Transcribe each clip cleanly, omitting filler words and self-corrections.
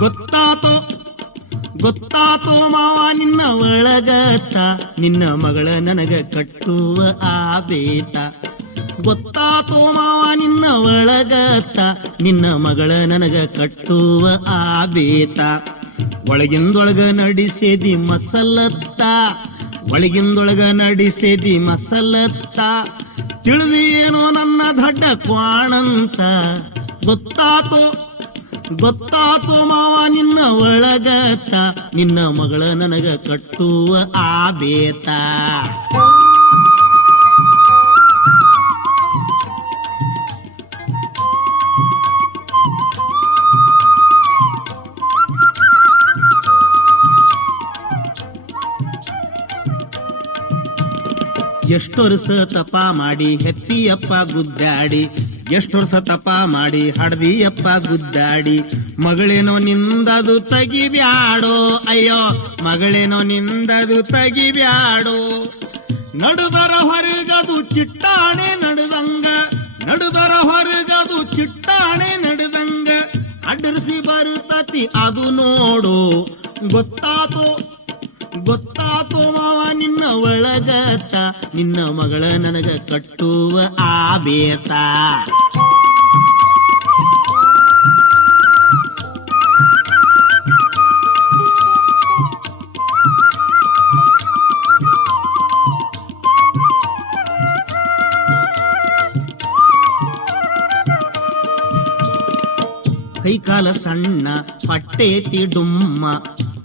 ಗೊತ್ತಾತೋ ಗೊತ್ತಾತೋ ಮಾವ ನಿನ್ನ ಒಳಗತ್ತ ನಿನ್ನ ಮಗಳ ನನಗ ಕಟ್ಟುವ ಆಬೇತ. ಗೊತ್ತಾತೋ ಮಾವ ನಿನ್ನ ಒಳಗತ್ತ ನಿನ್ನ ಮಗಳ ನನಗ ಕಟ್ಟುವ ಆಬೇತ. ಒಳಗಿಂದೊಳಗ ನಡೆಸೇದಿ ಮಸಲತ್ತ ಒಳಗಿಂದೊಳಗ ನಡೆಸೇದಿ ಮಸಲತ್ತ. ತಿಳಿದೇನೋ ನನ್ನ ದಡ್ಡ ಕ್ವಾಣಂತ. ಗೊತ್ತಾತೋ ಗೊತ್ತಾತೋ ಮಾವ ನಿನ್ನ ಒಳಗತ್ತ ನಿನ್ನ ಮಗಳ ನನಗ ಕಟ್ಟುವ ಆಬೇತ. ಎಷ್ಟು ವರ್ಷ ತಪ ಮಾಡಿ ಹೆತ್ತಿಯಪ್ಪ ಗುದ್ದಾಡಿ, ಎಷ್ಟು ವರ್ಷ ತಪ ಮಾಡಿ ಹಡ್ದಿಯಪ್ಪ ಗುದ್ದಾಡಿ. ಮಗಳೇನೋ ನಿಂದದು ತಗಿಬ್ಯಾಡೋ ಅಯ್ಯೋ ಮಗಳೇನೋ ನಿಂದದು ತಗಿಬ್ಯಾಡೋ. ನಡುದರ ಹೊರಗದು ಚಿಟ್ಟಾಣೆ ನಡೆದಂಗ ನಡುದರ ಹೊರಗದು ಚಿಟ್ಟಾಣೆ ನಡೆದಂಗ ಅಡ್ಡರಿಸಿ ಬರುತ್ತತಿ ಅದು ನೋಡು. ಗೊತ್ತಾತೋ ಗೊತ್ತಾತೋ ಮಾವ ನಿನ್ನ ಒಳಗತ್ತ ನಿನ್ನ ಮಗಳ ನನಗ ಕಟ್ಟುವ ಆಬೇತ. ಕೈಕಾಲ ಸಣ್ಣ ಪಟ್ಟೇತಿ ಡುಮ್ಮ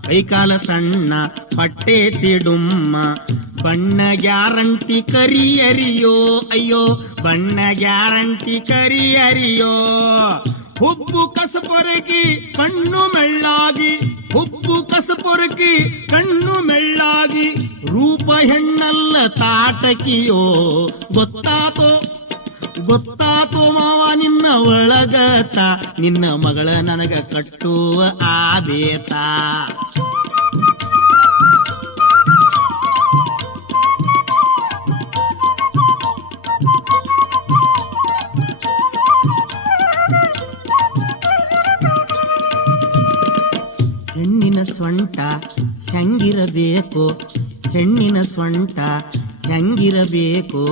ಕೈಕಾಲ ಸಣ್ಣ ಪಟ್ಟೇತಿ ಡುಮ್ಮ. ಬಣ್ಣ ಗ್ಯಾರಂಟಿ ಕರಿಯರಿಯೋ ಅಯ್ಯೋ ಬಣ್ಣ ಗ್ಯಾರಂಟಿ ಕರಿಯರಿಯೋ. ಹುಬ್ಬು ಕಸಪೊರಗಿ ಕಣ್ಣು ಮೆಳ್ಳಾಗಿ ಹುಬ್ಬು ಕಸಪೊರಗಿ ಕಣ್ಣು ಮೆಳ್ಳಾಗಿ. ರೂಪ ಹೆಣ್ಣಲ್ಲ ತಾಟಕಿಯೋ. ಗೊತ್ತಾತೋ ಗೊತ್ತಾತೋ ಮಾವ ನಿನ್ನ ಒಳಗತ್ತ ನಿನ್ನ ಮಗಳ ನನಗ ಕಟ್ಟುವ ಆಬೇತ. ಹೆಣ್ಣಿನ ಸ್ವಂಟ ಹೆಂಗಿರಬೇಕು ಹೆಣ್ಣಿನ ಸ್ವಂಟ ಹೆಂಗಿರಬೇಕು.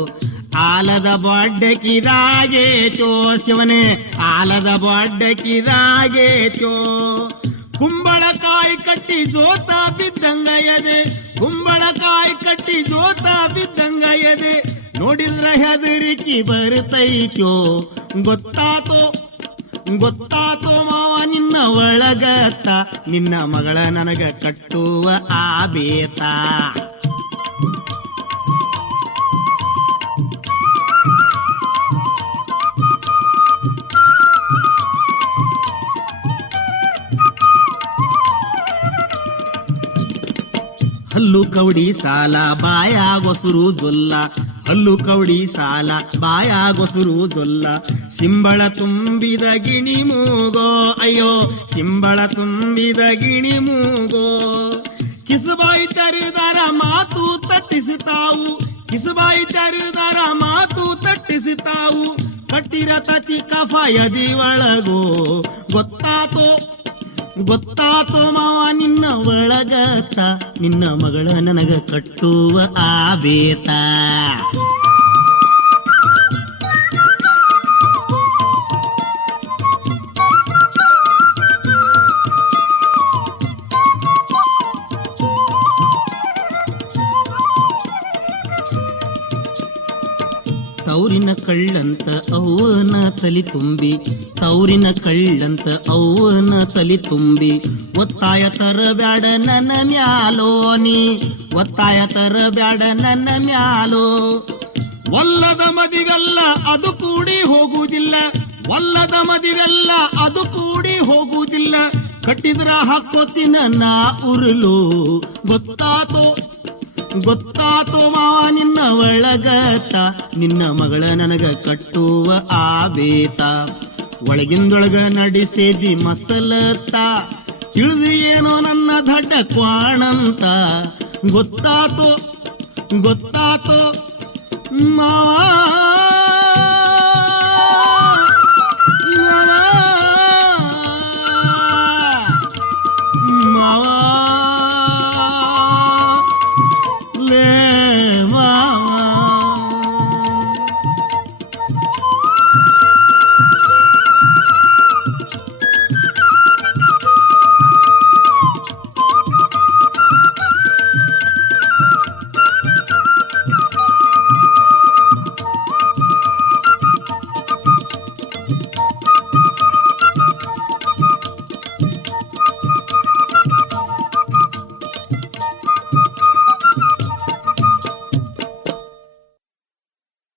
ಆಲದ ಬೊಡ್ಡಕಿದಾಗೇಚೋ ಶಿವನೇ ಆಲದ ಬೊಡ್ಡಕಿದಾಗೇಚೋ. ಕುಂಬಳಕಾಯಿ ಕಟ್ಟಿ ಜೋತ ಬಿದ್ದಂಗಯದೆ ಕುಂಬಳಕಾಯಿ ಕಟ್ಟಿ ಜೋತ ಬಿದ್ದಂಗಯದೆ. ನೋಡಿದ್ರ ಹೆದರಿಕಿ ಬರ್ತೈತೋ. ಗೊತ್ತಾತೋ ಗೊತ್ತಾತೋ ಮಾವ ನಿನ್ನ ಒಳಗತ್ತ ನಿನ್ನ ಮಗಳ ನನಗ ಕಟ್ಟುವ ಆಬೇತ. ಹಲ್ಲು ಕವಡಿ ಸಾಲ ಬಾಯಾಗೊಸರು ಜೊಲ್ಲ ಹಲ್ಲು ಕವಡಿ ಸಾಲ ಬಾಯಾಗೊಸರು ಜೊಲ್ಲ. ಸಿಂಬಳ ತುಂಬಿದ ಗಿಣಿ ಮೂಗೋ ಅಯ್ಯೋ ಸಿಂಬಳ ತುಂಬಿದ ಗಿಣಿ ಮೂಗೋ. ಕಿಸುಬಾಯಿ ತರುದರ ಮಾತು ತಟ್ಟಿಸುತ್ತಾವು ಕಿಸುಬಾಯಿ ತರುದರ ಮಾತು ತಟ್ಟಿಸುತ್ತಾವು. ಕಟ್ಟಿರ ತತಿ ಕಫ ಎದಿ ಒಳಗೋ. ಗೊತ್ತಾತೋ ಗೊತ್ತಾತೋ ಮಾವ ನಿನ್ನ ಒಳಗತ್ತ ನಿನ್ನ ಮಗಳ ನನಗ ಕಟ್ಟುವ ಆಬೇತ. ತೌರಿನ ಕಳ್ಳಂತ ಅವ್ವನ ತಲಿ ತುಂಬಿ ತೌರಿನ ಕಳ್ಳಂತ ಅವ್ವನ ತಲಿ ತುಂಬಿ. ಒತ್ತಾಯ ತರಬ್ಯಾಡ ನನ್ನ ಮ್ಯಾಲೋ ನೀ ಒತ್ತಾಯ ತರಬ್ಯಾಡ ನನ್ನ ಮ್ಯಾಲೋ. ಒಲ್ಲದ ಮದಿವೆಲ್ಲ ಅದು ಕೂಡಿ ಹೋಗುವುದಿಲ್ಲ ಒಲ್ಲದ ಮದಿವೆಲ್ಲ ಅದು ಕೂಡಿ ಹೋಗುವುದಿಲ್ಲ. ಕಟ್ಟಿದ್ರ ಹಾಕೋತಿನ ನಾ ಉರುಳು. ಗೊತ್ತಾತೋ ಗೊತ್ತಾತೋ ಮಾವ ನಿನ್ನ ಒಳಗತ್ತ ನಿನ್ನ ಮಗಳ ನನಗ ಕಟ್ಟುವ ಆಬೇತ. ಒಳಗಿಂದೊಳಗ ನಡೆಸೇದಿ ಮಸಲತ್ತ ತಿಳಿದು ಏನೋ ನನ್ನ ದಡ್ಡ ಕ್ವಾಣಂತ. ಗೊತ್ತಾತೋ ಗೊತ್ತಾತೋ ಮಾವ